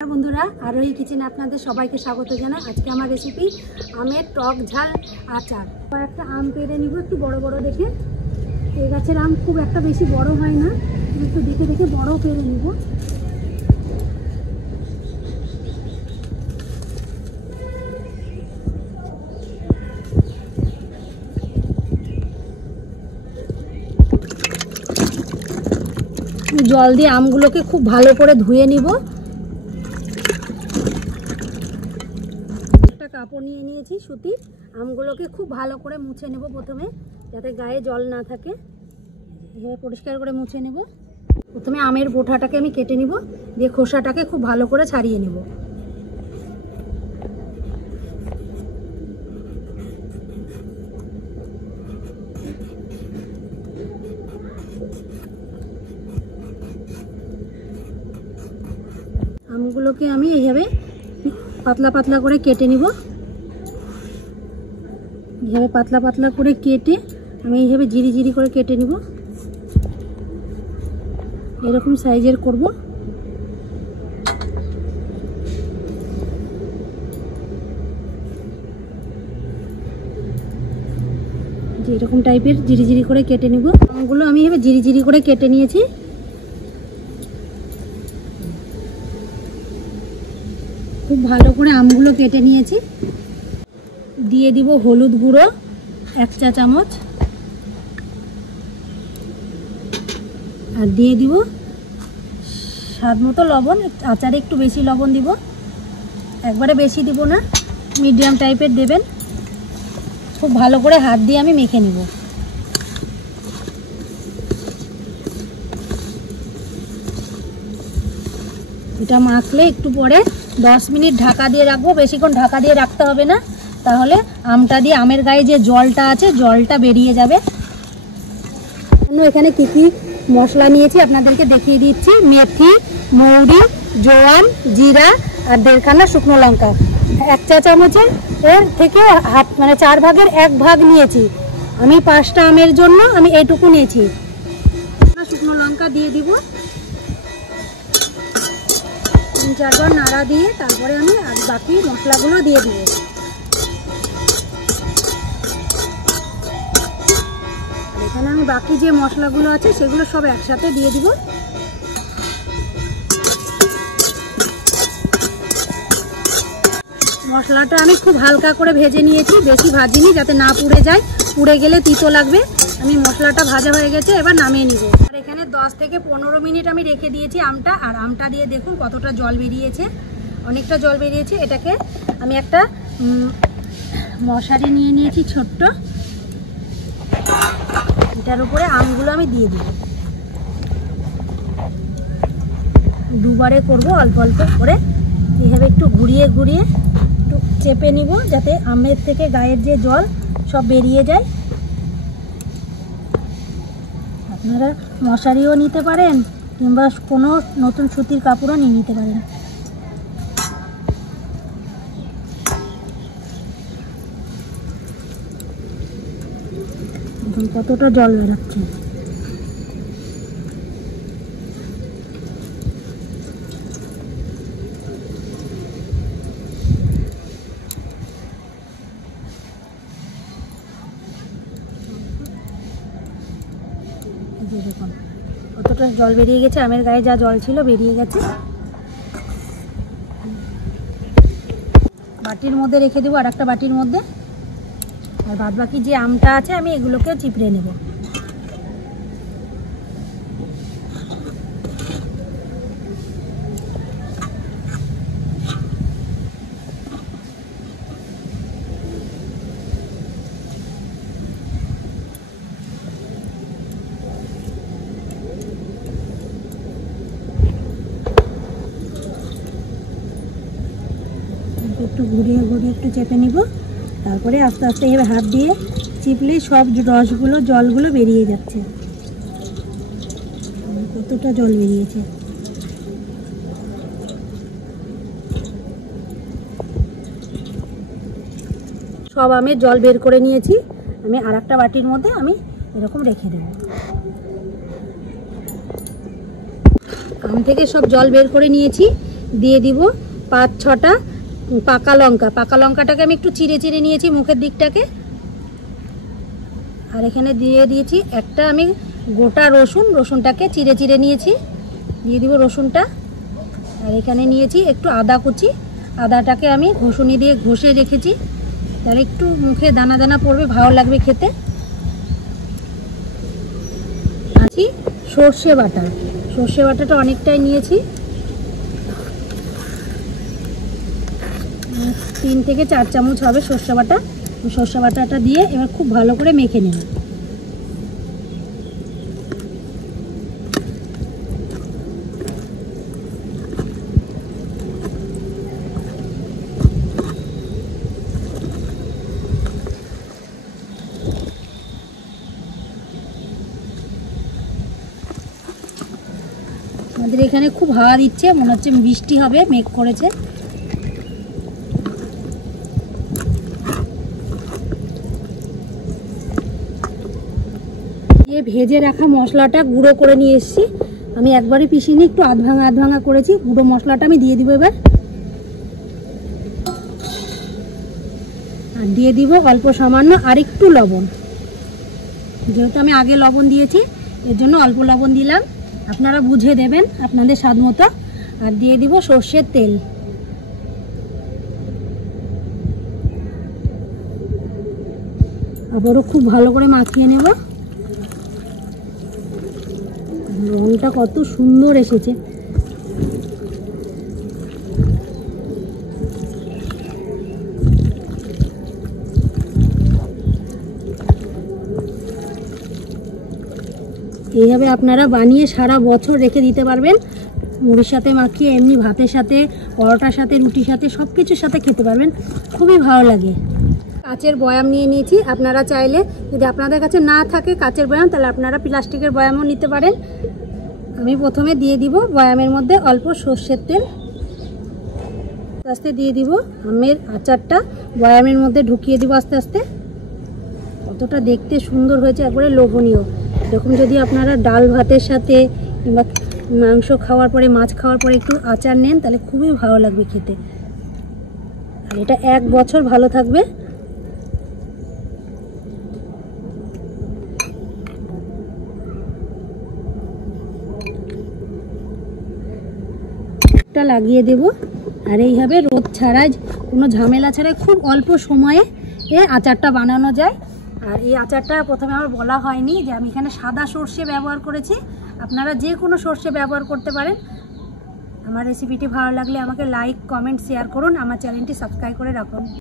বন্ধুরা আরোহী কিচেনে আপনাদের সবাইকে স্বাগত জানাই। আজকে আমার রেসিপি আমের টক ঝাল আচার। একটা আম পেড়ে নিব একটু বড় বড় দেখে। এই গাছের আম খুব একটা বেশি বড় হয় না, একটু দেখে দেখে বড় পেড়ে নিব। জল দিয়ে আমগুলোকে খুব ভালো করে ধুয়ে নিব। একটা কাপড় নিয়ে নিয়েছি সুতির, আমগুলোকে খুব ভালো করে মুছে নেব প্রথমে, যাতে গায়ে জল না থাকে। এভাবে পরিষ্কার করে মুছে নেব। প্রথমে আমের বোঁটাটাকে আমি কেটে নিব, দিয়ে খোসাটাকে খুব ভালো করে ছাড়িয়ে নেব। আমগুলোকে আমি এইভাবে পাতলা পাতলা করে কেটে নিব। এইভাবে পাতলা পাতলা করে কেটে আমি এইভাবে জিরি জিরি করে কেটে নিব। এরকম সাইজের করব। এরকম টাইপের জিরি জিরি করে কেটে নিব। আমগুলো আমি এইভাবে জিরি জিরি করে কেটে নিয়েছি। খুব ভালো করে আমগুলো কেটে নিয়েছি। দিয়ে দিব হলুদ গুঁড়ো 1 চা চামচ, আর দিয়ে দিব স্বাদ মতো লবণ। আচারে একটু বেশি লবণ দিব, একবারে বেশি দিব না, মিডিয়াম টাইপের দেবেন। খুব ভালো করে হাত দিয়ে আমি মেখে নিব। এটা মাখলে একটু পরে 10 মিনিট ঢাকা দিয়ে রাখবো। বেশিক্ষণ ঢাকা দিয়ে রাখতে হবে না, তাহলে আমটা দিয়ে আমের গায়ে যে জলটা আছে জলটা বেরিয়ে যাবে। এখানে কি কি মশলা নিয়েছি আপনাদেরকে দেখিয়ে দিচ্ছি। মেথি, মৌরি, জোয়ান, জিরা আর 1.5 খানা শুকনো লঙ্কা। 1 চা চামচের এর থেকে মানে 4 ভাগের 1 ভাগ নিয়েছি আমি। 5টা আমের জন্য আমি এইটুকু নিয়েছি। শুকনো লঙ্কা দিয়ে দিব, 3-4 বার নাড়া দিয়ে তারপরে আমি আর বাকি মশলাগুলো দিয়ে দিব। আর এখানে আমি বাকি যে মশলাগুলো আছে সেগুলো সব একসাথে দিয়ে দিব। মশলাটা আমি খুব হালকা করে ভেজে নিয়েছি, বেশি ভাজিনি যাতে না পুড়ে যায়। পুড়ে গেলে তিতো লাগবে। আমি মশলাটা ভাজা হয়ে গেছে, এবার নামিয়ে নিব। আর এখানে 10 থেকে 15 মিনিট আমি রেখে দিয়েছি আমটা। আর আমটা দিয়ে দেখুন কতটা জল বেরিয়েছে, অনেকটা জল বেরিয়েছে। এটাকে আমি একটা মশারি নিয়ে নিয়েছি ছোট্ট, এটার উপরে আমগুলো আমি দিয়ে দিব। দুবারে করব, অল্প অল্প করে এইভাবে একটু ঘুরিয়ে ঘুরিয়ে একটু চেপে নিব, যাতে আমের থেকে গায়ের যে জল সব বেরিয়ে যায়। আপনারা মশারিও নিতে পারেন, কিংবা কোনো নতুন সুতির কাপড়ও নিয়ে নিতে পারেন। কতটা জল বেরোচ্ছে। দেখুন কতটা জল বেরিয়ে গেছে, আমের গায়ে যা জল ছিল বেরিয়ে গেছে। বাটির মধ্যে রেখে দেবো, আর একটা বাটির মধ্যে। আর বাদ বাকি যে আমটা আছে আমি এগুলোকেও চিপড়ে নেব। একটু ঘুরিয়ে ঘুরিয়ে একটু চেপে নিব, তারপরে আস্তে আস্তে এভাবে হাত দিয়ে চিপলেই সব রসগুলো জলগুলো বেরিয়ে যাচ্ছে। কতটা জল বেরিয়েছে। সব আমের জল বের করে নিয়েছি আমি। আর একটা বাটির মধ্যে আমি এরকম রেখে দেব। আম থেকে সব জল বের করে নিয়েছি। দিয়ে দিব 5-6টা পাকা লঙ্কা। পাকা লঙ্কাটাকে আমি একটু চিড়ে চিড়ে নিয়েছি মুখের দিকটাকে। আর এখানে দিয়ে দিয়েছি একটা আমি গোটা রসুন, রসুনটাকে চিড়ে চিড়ে নিয়েছি, দিয়ে দিব রসুনটা। আর এখানে নিয়েছি একটু আদা কুচি, আদাটাকে আমি ঘষুনি দিয়ে ঘষে রেখেছি, তাহলে একটু মুখে দানা দানা পড়বে, ভালো লাগবে খেতে। আছি সর্ষে বাটা, সর্ষে বাটাটা অনেকটাই নিয়েছি, 3 থেকে 4 চামচ হবে সর্ষে বাটা। সর্ষে বাটাটা দিয়ে এবার খুব ভালো করে মেখে নেব। আমাদের এখানে খুব হাওয়া দিচ্ছে, মনে হচ্ছে বৃষ্টি হবে, মেঘ করেছে। এই ভেজে রাখা মশলাটা গুঁড়ো করে নিয়ে এসেছি, আমি একবারই পিষিনি, একটু আধ ভাঙা করেছি। গুঁড়ো মশলাটা আমি দিয়ে দিব এবার। আর দিয়ে দিব অল্প সামান্য আর একটু লবণ, যেহেতু আমি আগে লবণ দিয়েছি এর জন্য অল্প লবণ দিলাম, আপনারা বুঝে দেবেন আপনাদের স্বাদ মতো। আর দিয়ে দিব সর্ষের তেল। আবারও খুব ভালো করে মাখিয়ে নেব। রংটা কত সুন্দর এসেছে। এইভাবে আপনারা বানিয়ে সারা বছর রেখে দিতে পারবেন। মুড়ির সাথে মাখিয়ে, এমনি ভাতের সাথে, পরোটার সাথে, রুটির সাথে, সব কিছুর সাথে খেতে পারবেন, খুবই ভালো লাগে। কাচের বয়াম নিয়ে নিয়েছি, আপনারা চাইলে যদি আপনাদের কাছে না থাকে কাচের বয়াম, তাহলে আপনারা প্লাস্টিকের বয়ামও নিতে পারেন। আমি প্রথমে দিয়ে দিব বয়ামের মধ্যে অল্প সর্ষের তেল, আস্তে আস্তে দিয়ে দিব আমের আচারটা বয়ামের মধ্যে ঢুকিয়ে দিব আস্তে আস্তে। কতটা দেখতে সুন্দর হয়েছে, একবারে লোভনীয়। এরকম যদি আপনারা ডাল ভাতের সাথে কিংবা মাংস খাওয়ার পরে, মাছ খাওয়ার পরে একটু আচার নেন, তাহলে খুবই ভালো লাগবে খেতে। আর এটা 1 বছর ভালো থাকবে। একটা লাগিয়ে দেব। আর এইভাবে রোদ ছাড়াই, কোনো ঝামেলা ছাড়াই খুব অল্প সময়ে এই আচারটা বানানো যায়। আর এই আচারটা প্রথমে আমার বলা হয়নি যে আমি এখানে সাদা সর্ষে ব্যবহার করেছি, আপনারা যে কোনো সর্ষে ব্যবহার করতে পারেন। আমার রেসিপিটি ভালো লাগলে আমাকে লাইক, কমেন্ট, শেয়ার করুন, আমার চ্যানেলটি সাবস্ক্রাইব করে রাখুন।